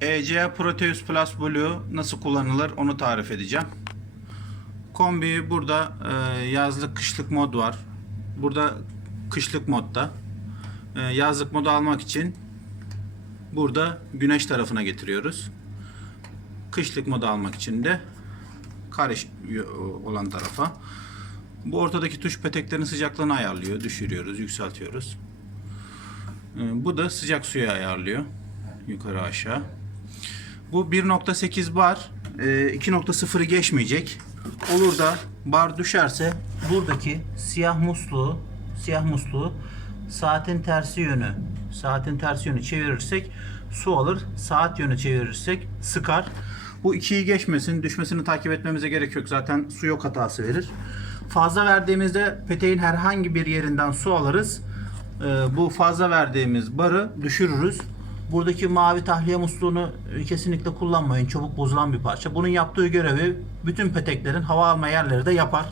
ECA Proteus Plus Blue nasıl kullanılır onu tarif edeceğim. Kombi burada e, yazlık kışlık mod var. Burada kışlık modda. E, yazlık modu almak için burada güneş tarafına getiriyoruz. Kışlık modu almak için de karış olan tarafa. Bu ortadaki tuş peteklerin sıcaklığını ayarlıyor. Düşürüyoruz, yükseltiyoruz. E, bu da sıcak suyu ayarlıyor. Yukarı aşağı. Bu 1.8 bar. E, 2.0'ı geçmeyecek. Olur da bar düşerse buradaki siyah musluğu siyah musluğu saatin tersi yönü saatin tersi yönü çevirirsek su alır. Saat yönü çevirirsek sıkar. Bu 2'yi geçmesin. Düşmesini takip etmemize gerek yok. Zaten su yok hatası verir. Fazla verdiğimizde peteğin herhangi bir yerinden su alırız. Ee, bu fazla verdiğimiz barı düşürürüz. Buradaki mavi tahliye musluğunu e, kesinlikle kullanmayın. Çabuk bozulan bir parça. Bunun yaptığı görevi bütün peteklerin hava alma yerleri de yapar.